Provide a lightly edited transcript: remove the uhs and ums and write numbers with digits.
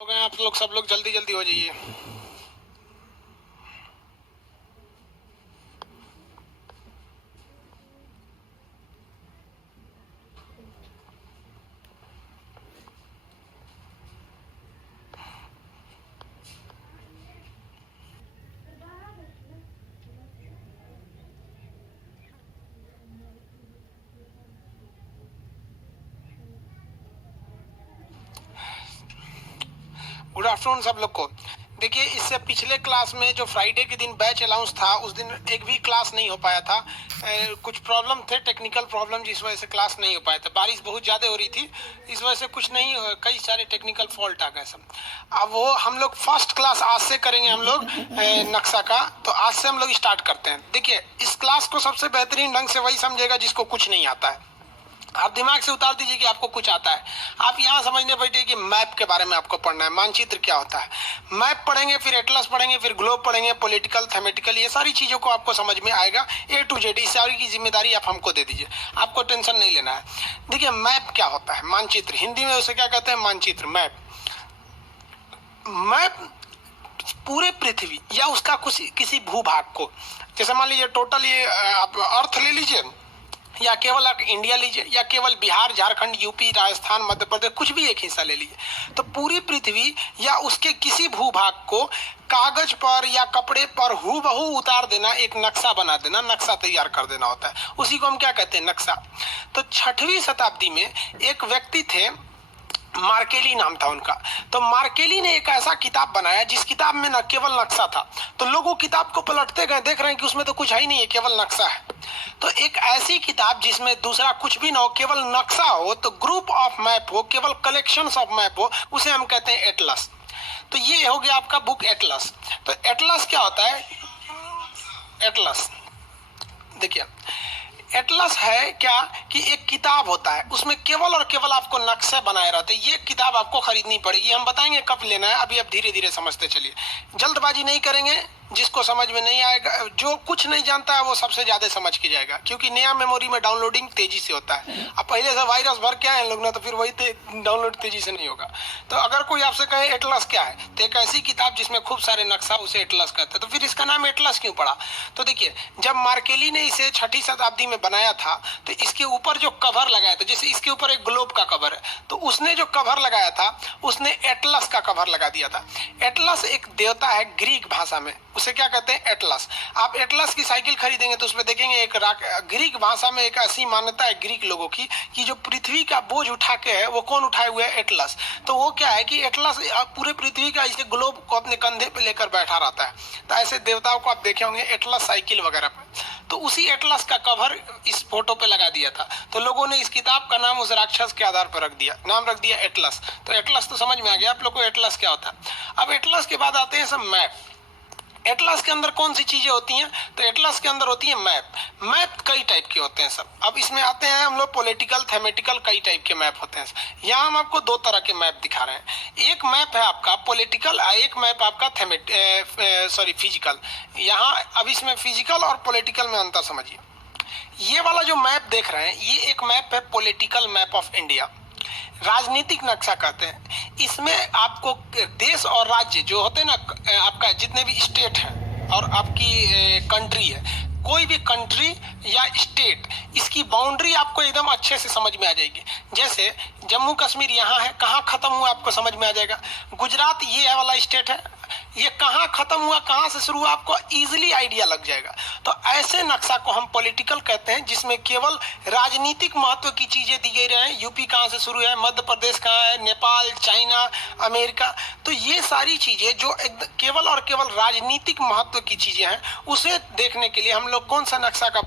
हो गए आप लोग, सब लोग जल्दी जल्दी हो जाइए। गुड आफ्टरनून सब लोग को। देखिए, इससे पिछले क्लास में जो फ्राइडे के दिन बैच अलाउंस था, उस दिन एक भी क्लास नहीं हो पाया था। कुछ प्रॉब्लम थे, टेक्निकल प्रॉब्लम, जिस वजह से क्लास नहीं हो पाया था। बारिश बहुत ज़्यादा हो रही थी, इस वजह से कुछ नहीं, कई सारे टेक्निकल फॉल्ट आ गए सब। अब वो हम लोग फर्स्ट क्लास आज से करेंगे हम लोग नक्शा का। तो आज से हम लोग स्टार्ट करते हैं। देखिए, इस क्लास को सबसे बेहतरीन ढंग से वही समझेगा जिसको कुछ नहीं आता है। आप दिमाग से उतार दीजिए कि आपको कुछ आता है। आप यहाँ समझने बैठे कि मैप के बारे में आपको पढ़ना है, मानचित्र क्या होता है। मैप पढ़ेंगे, फिर एटलस पढ़ेंगे, फिर ग्लोब पढ़ेंगे, पॉलिटिकल, थेमेटिकल, ये सारी चीजों को आपको समझ में आएगा। A to Z इस सारी की जिम्मेदारी आप हमको दे दीजिए, आपको टेंशन नहीं लेना है। देखिए, मैप क्या होता है, मानचित्र, हिंदी में उसे क्या कहते हैं, मानचित्र, मैप। मैप पूरे पृथ्वी या उसका किसी भूभाग को, जैसे मान लीजिए टोटल ये आप अर्थ ले लीजिए, या केवल आप इंडिया लीजिए, या केवल बिहार, झारखंड, यूपी, राजस्थान, मध्य प्रदेश, कुछ भी एक हिस्सा ले लीजिए। तो पूरी पृथ्वी या उसके किसी भूभाग को कागज पर या कपड़े पर हूबहू उतार देना, एक नक्शा बना देना, नक्शा तैयार कर देना होता है। उसी को हम क्या कहते हैं, नक्शा। तो 6वीं शताब्दी में एक व्यक्ति थे, मार्केली नाम था उनका। तो मार्केली ने एक ऐसा किताब बनाया जिस किताब में न केवल नक्शा था। तो लोगों किताब को पलटते गए, देख रहे हैं कि उसमें तो कुछ है ही नहीं है, केवल नक्शा है। तो एक ऐसी किताब जिसमें दूसरा कुछ भी ना हो, केवल नक्शा हो, तो ग्रुप ऑफ मैप हो, केवल कलेक्शंस ऑफ मैप हो, उसे हम कहते हैं एटलस। तो ये हो गया आपका बुक एटलस। तो एटलस क्या होता है, एटलस देखिए, एटलस है क्या कि एक किताब होता है, उसमें केवल और केवल आपको नक्शे बनाए रहते हैं। ये किताब आपको खरीदनी पड़ेगी, हम बताएंगे कब लेना है, अभी आप धीरे धीरे समझते चलिए, जल्दबाजी नहीं करेंगे। जिसको समझ में नहीं आएगा, जो कुछ नहीं जानता है, वो सबसे ज्यादा समझ के जाएगा, क्योंकि नया मेमोरी में डाउनलोडिंग तेजी से होता है। अब पहले से वायरस भर के आए हैं लोग ना, तो फिर वही डाउनलोड तेजी से नहीं होगा। तो अगर कोई आपसे कहे एटलस क्या है, तो एक ऐसी किताब जिसमें खूब सारे नक्शा, उसे एटलस कहते हैं। तो फिर इसका नाम एटलस क्यों पड़ा? तो देखिए, जब मार्केली ने इसे 6वीं शताब्दी में बनाया था, तो इसके ऊपर जो कवर लगाया था, जैसे इसके ऊपर एक ग्लोब का कवर है, तो उसने जो कवर लगाया था, उसने एटलस का कवर लगा दिया था। एटलस एक देवता है ग्रीक भाषा में, उसे क्या कहते हैं, एटलस। आप एटलस की साइकिल खरीदेंगे तो उसमें देखेंगे एक ग्रीक भाषा में एक ऐसी मान्यता है ग्रीक लोगों की कि जो पृथ्वी का बोझ उठा के है, वो कौन उठाए हुए है, एटलस। तो वो क्या है कि एटलस पूरे पृथ्वी का इसे ग्लोब को अपने कंधे पे लेकर बैठा रहता है। तो ऐसे देवताओं को आप देखे होंगे एटलस साइकिल वगैरह पे। तो उसी एटलस का कवर इस फोटो पे लगा दिया था। तो लोगों ने इस किताब का नाम उस राक्षस के आधार पर रख दिया, नाम रख दिया एटलस। तो एटलस तो समझ में आ गया आप लोग को, एटलस क्या होता है। अब एटलस के बाद आते हैं सब मैप। एटलस के अंदर कौन सी चीजें होती हैं? तो एटलस के अंदर होती है मैप। मैप कई टाइप के होते हैं सब। अब इसमें आते हैं हम लोग पॉलिटिकल, थेमेटिकल, कई टाइप के मैप होते हैं। यहाँ हम आपको 2 तरह के मैप दिखा रहे हैं। एक मैप है आपका पॉलिटिकल, एक मैप आपका फिजिकल। यहाँ अब इसमें फिजिकल और पॉलिटिकल में अंतर समझिए। ये वाला जो मैप देख रहे हैं, ये एक मैप है पॉलिटिकल मैप ऑफ इंडिया, राजनीतिक नक्शा कहते हैं। इसमें आपको देश और राज्य जो होते हैं ना, आपका जितने भी स्टेट है और आपकी कंट्री है, कोई भी कंट्री या स्टेट, इसकी बाउंड्री आपको एकदम अच्छे से समझ में आ जाएगी। जैसे जम्मू कश्मीर यहाँ है, कहाँ खत्म हुआ आपको समझ में आ जाएगा। गुजरात ये वाला स्टेट है, ये कहाँ खत्म हुआ, कहाँ से शुरू हुआ, आपको इजीली आइडिया लग जाएगा। तो ऐसे नक्शा को हम पॉलिटिकल कहते हैं, जिसमें केवल राजनीतिक महत्व की चीजें दी गई रहे। यूपी कहाँ से शुरू है, मध्य प्रदेश कहाँ है, नेपाल, चाइना, अमेरिका। तो ये सारी चीजें जो केवल और केवल राजनीतिक महत्व की चीजें हैं, उसे देखने के लिए हम लोग कौन सा नक्शा का